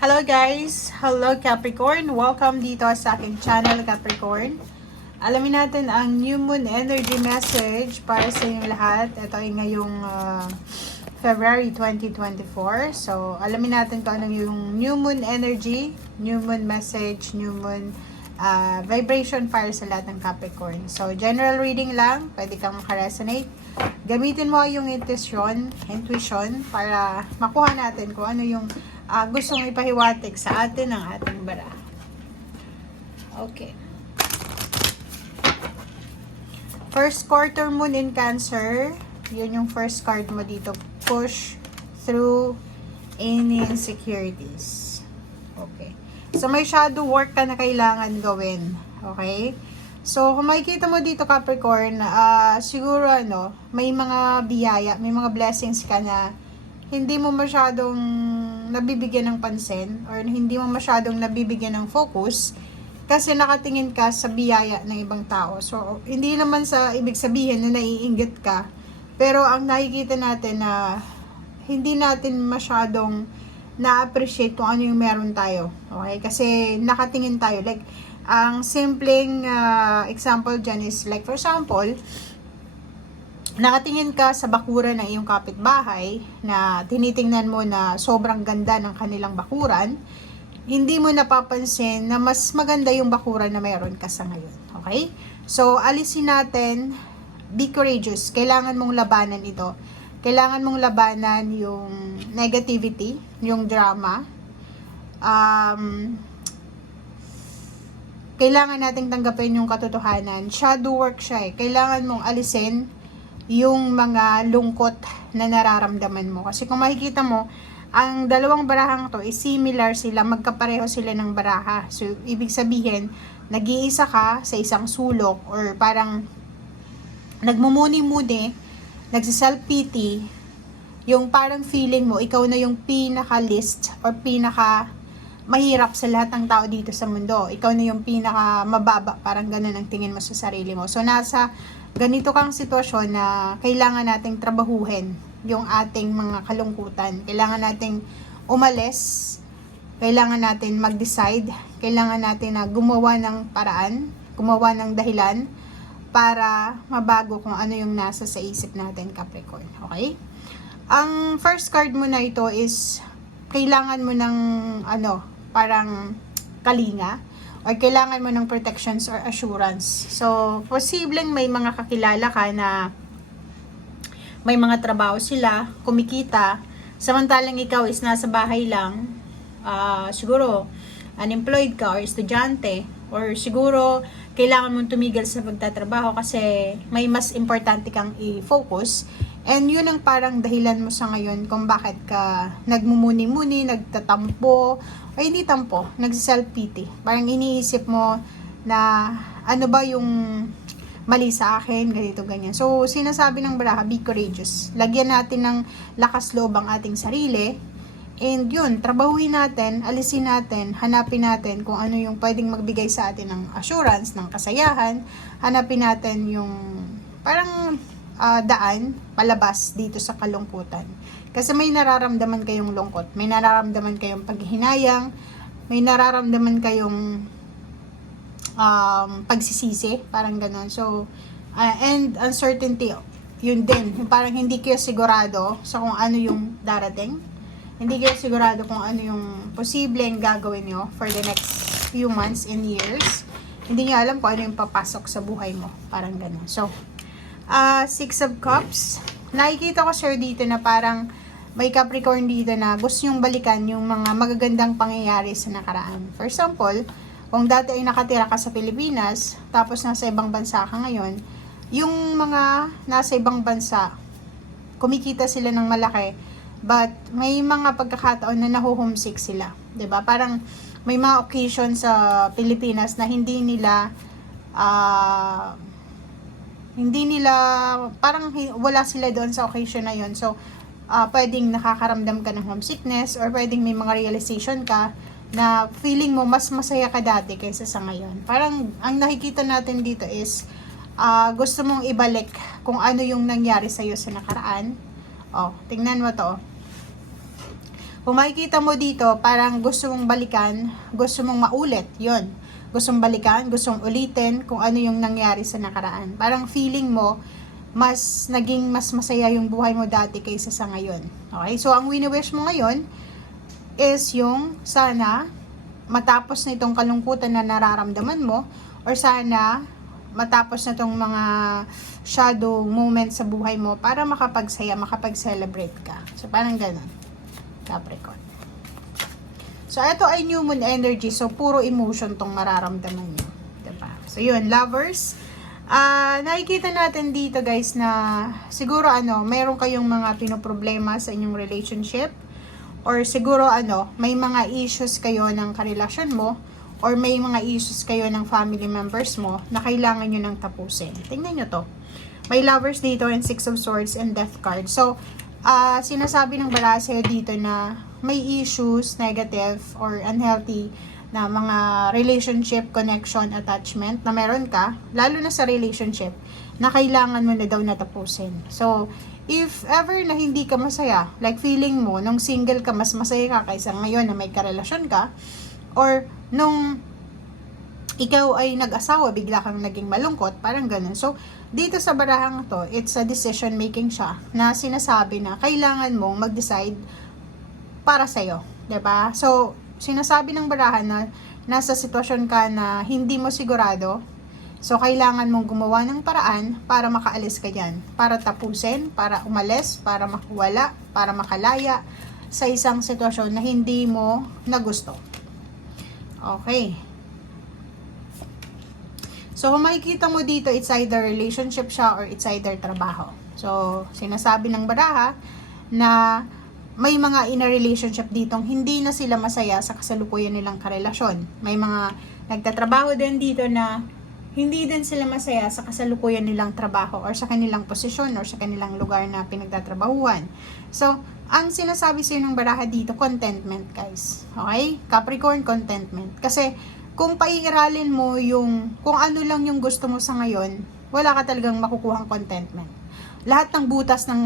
Hello guys! Hello Capricorn! Welcome dito sa aking channel Capricorn. Alamin natin ang New Moon Energy message para sa inyong lahat. Ito ay ngayong February 2024. So, alamin natin kung ano yung New Moon Energy, New Moon message, New Moon vibration para sa lahat ng Capricorn. So, general reading lang. Pwede kang makaresonate. Gamitin mo yung intuition para makuha natin kung ano yung gustong ipahiwatig sa atin ng ating baraha. Okay. First quarter moon in Cancer. Yun yung first card mo dito. Push through any insecurities. Okay. So, may shadow work ka na kailangan gawin. Okay? So, kung makikita mo dito Capricorn, siguro may mga biyaya, may mga blessings ka na hindi mo masyadong nabibigyan ng pansin or hindi mo masyadong nabibigyan ng focus kasi nakatingin ka sa biyaya ng ibang tao. So, hindi naman sa ibig sabihin na naiinggit ka, pero ang nakikita natin na hindi natin masyadong na-appreciate kung ano yung meron tayo. Okay? Kasi nakatingin tayo. Like, ang simpleng example dyan is like, for example, nakatingin ka sa bakuran ng iyong kapitbahay na tinitingnan mo na sobrang ganda ng kanilang bakuran, hindi mo napapansin na mas maganda yung bakuran na mayroon ka sa ngayon. Okay? So, alisin natin, be courageous. Kailangan mong labanan ito. Kailangan mong labanan yung negativity, yung drama. Kailangan nating tanggapin yung katotohanan. Shadow work siya eh. Kailangan mong alisin yung mga lungkot na nararamdaman mo. Kasi kung makikita mo, ang dalawang barahang to is similar sila, magkapareho sila ng baraha. So, ibig sabihin, nag-iisa ka sa isang sulok or parang nagmumuni-muni, nagsi-self-pity, yung parang feeling mo, ikaw na yung pinaka-list or pinaka-mahirap sa lahat ng tao dito sa mundo. Ikaw na yung pinaka-mababa, parang ganun ang tingin mo sa sarili mo. So, nasa ganito kang sitwasyon na kailangan nating trabahuhin yung ating mga kalungkutan. Kailangan nating umalis, kailangan natin mag-decide, kailangan natin na gumawa ng paraan, gumawa ng dahilan para mabago kung ano yung nasa sa isip natin, Capricorn. Okay? Ang first card mo na ito is kailangan mo ng parang kalinga or kailangan mo ng protections or assurance. So, posibleng may mga kakilala ka na may mga trabaho sila, kumikita, samantalang ikaw is nasa bahay lang, siguro unemployed ka or estudyante, or siguro kailangan mong tumigil sa pagtatrabaho kasi may mas importante kang i-focus. And yun ang parang dahilan mo sa ngayon kung bakit ka nagmumuni-muni, nagtatampo, ay hindi tampo, nagsi-self-pity. Parang iniisip mo na ano ba yung mali sa akin, ganito, ganyan. So, sinasabi ng baraha, be courageous. Lagyan natin ng lakas loob ang ating sarili. And yun, trabahuin natin, alisin natin, hanapin natin kung ano yung pwedeng magbigay sa atin ng assurance, ng kasayahan. Hanapin natin yung parang daan, palabas dito sa kalungkutan. Kasi may nararamdaman kayong lungkot, may nararamdaman kayong paghihinayang, may nararamdaman kayong pagsisisi, parang ganon. So, and uncertainty, yun din. Yung parang hindi kayo sigurado sa kung ano yung darating. Hindi kayo sigurado kung ano yung posibleng gagawin nyo for the next few months and years. Hindi nyo alam kung ano yung papasok sa buhay mo. Parang ganon. So, Six of Cups. Nakikita ko sir dito na parang may Capricorn dito na gusto nyong balikan yung mga magagandang pangyayari sa nakaraan. For example, kung dati ay nakatira ka sa Pilipinas, tapos nasa ibang bansa ka ngayon, yung mga nasa ibang bansa, kumikita sila ng malaki, but may mga pagkakataon na naho-homesick sila. 'Di ba? Parang may mga occasion sa Pilipinas na hindi nila parang wala sila doon sa occasion na yon. So, pwedeng nakakaramdam ka ng homesickness or pwedeng may mga realization ka na feeling mo mas masaya ka dati kaysa sa ngayon. Parang ang nakikita natin dito is gusto mong ibalik kung ano yung nangyari sa'yo sa nakaraan. Tingnan mo to. Kung makikita mo dito, parang gusto mong balikan, gusto mong maulit, yon. Gusto mong balikan, gusto mong ulitin kung ano yung nangyari sa nakaraan. Parang feeling mo, naging mas masaya yung buhay mo dati kaysa sa ngayon. Okay? So, ang wini-wish mo ngayon is yung sana matapos na itong kalungkutan na nararamdaman mo, or sana matapos na itong mga shadow moments sa buhay mo para makapagsaya, makapag-celebrate ka. So, parang ganun. Capricorn. So, ito ay new moon energy. So, puro emotion tong mararamdaman nyo. Diba? So, yun. Lovers. Nakikita natin dito, guys, na siguro, meron kayong mga pinoproblema sa inyong relationship. Or siguro, may mga issues kayo ng karelasyon mo. Or may mga issues kayo ng family members mo na kailangan nyo nang tapusin. Tingnan nyo to. May lovers dito and 6 of swords and death card. So, sinasabi ng baraha sa'yo dito na may issues, negative, or unhealthy na mga relationship, connection, attachment na meron ka, lalo na sa relationship, na kailangan mo na daw natapusin. So, if ever na hindi ka masaya, like feeling mo, nung single ka, mas masaya ka kaysa ngayon na may karelasyon ka, or nung ikaw ay nag-asawa, bigla kang naging malungkot, parang ganun. So, dito sa barahang to, it's a decision making siya na sinasabi na kailangan mong mag-decide para sa'yo. 'Di ba? So, sinasabi ng barahan na nasa sitwasyon ka na hindi mo sigurado. So, kailangan mong gumawa ng paraan para makaalis ka dyan. Para tapusin, para umalis, para makuwala, para makalaya sa isang sitwasyon na hindi mo nagusto. Okay. So, kung makikita mo dito, it's either relationship siya or it's either trabaho. So, sinasabi ng baraha na may mga in a relationship ditong hindi na sila masaya sa kasalukuyan nilang karelasyon. May mga nagtatrabaho din dito na hindi din sila masaya sa kasalukuyan nilang trabaho or sa kanilang posisyon or sa kanilang lugar na pinagtatrabahuan. So, ang sinasabi sa'yo ng baraha dito, contentment, guys. Okay? Capricorn, contentment. Kasi, kung paiiralin mo yung, kung ano lang yung gusto mo sa ngayon, wala ka talagang makukuhang contentment. Lahat ng butas ng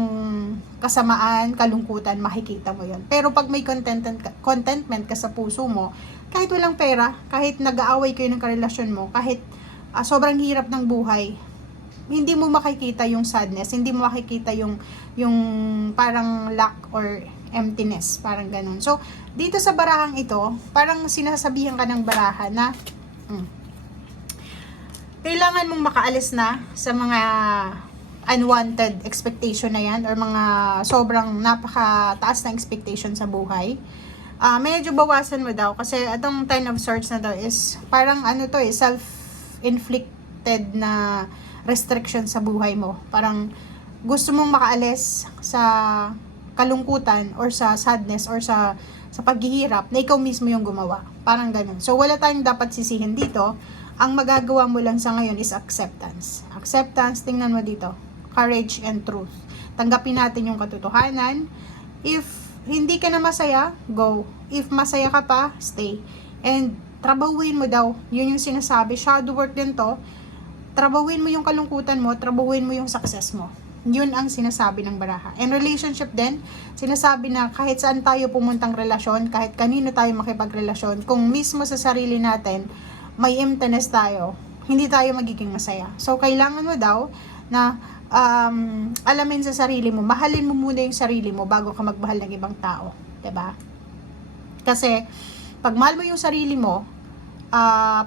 kasamaan, kalungkutan, makikita mo yon. Pero pag may contentment ka sa puso mo, kahit walang pera, kahit nag-aaway kayo ng karelasyon mo, kahit sobrang hirap ng buhay, hindi mo makikita yung sadness, hindi mo makikita yung parang lack or emptiness, parang ganun. So, dito sa barahang ito, parang sinasabihan ka ng baraha na kailangan mong makaalis na sa mga unwanted expectation na yan or mga sobrang napakataas na expectation sa buhay. Medyo bawasan mo daw kasi itong 10 of swords na daw is parang self-inflicted na restriction sa buhay mo. Parang gusto mong makaalis sa kalungkutan or sa sadness or sa paghihirap na ikaw mismo yung gumawa. Parang ganun. So, wala tayong dapat sisihin dito. Ang magagawa mo lang sa ngayon is acceptance. Acceptance, tingnan mo dito. Courage and truth. Tanggapin natin yung katotohanan. If hindi ka na masaya, go. If masaya ka pa, stay. And trabahuin mo daw. Yun yung sinasabi. Shadow work din to. Trabahuin mo yung kalungkutan mo, trabahuin mo yung success mo. Yun ang sinasabi ng baraha. And relationship din, sinasabi na kahit saan tayo pumuntang relasyon, kahit kanino tayo makipagrelasyon, kung mismo sa sarili natin, may emptiness tayo, hindi tayo magiging masaya. So, kailangan mo daw na alamin sa sarili mo, mahalin mo muna yung sarili mo bago ka magmahal ng ibang tao. 'Di ba? Kasi, pag mahal mo yung sarili mo,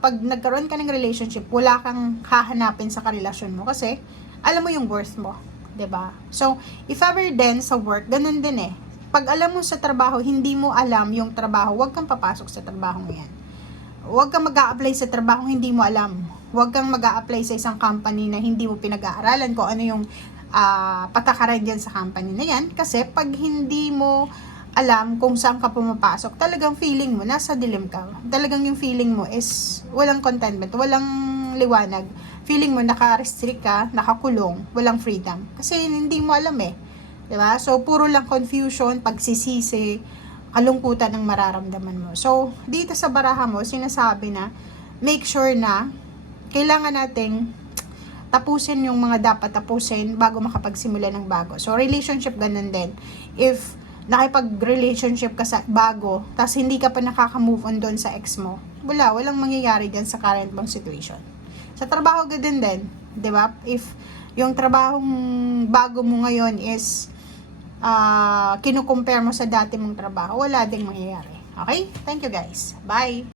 pag nagkaroon ka ng relationship, wala kang hahanapin sa karelasyon mo kasi alam mo yung worth mo. 'Di ba? So, if ever din sa work, ganun din eh. Pag alam mo sa trabaho, hindi mo alam yung trabaho, huwag kang papasok sa trabaho yan. Huwag kang mag-a-apply sa trabaho hindi mo alam. Huwag kang mag-a-apply sa isang company na hindi mo pinag-aaralan kung ano yung patakaran dyan sa company na yan. Kasi pag hindi mo alam kung saan ka pumapasok, talagang feeling mo, nasa dilim ka. Talagang yung feeling mo is walang contentment, walang liwanag. Feeling mo naka-restrict ka, nakakulong, walang freedom. Kasi hindi mo alam eh. Diba? So, puro lang confusion, pagsisisi, kalungkutan ang mararamdaman mo. So, dito sa baraha mo, sinasabi na, make sure na, kailangan nating tapusin yung mga dapat tapusin bago makapagsimula ng bago. So, relationship ganun din. If nakipag-relationship ka sa bago, tapos hindi ka pa nakaka-move on doon sa ex mo, walang mangyayari dyan sa current mong situation. Sa trabaho, ganun din, di ba? If yung trabahong bago mo ngayon is kinukumpare mo sa dati mong trabaho, wala ding mangyayari. Okay? Thank you guys. Bye!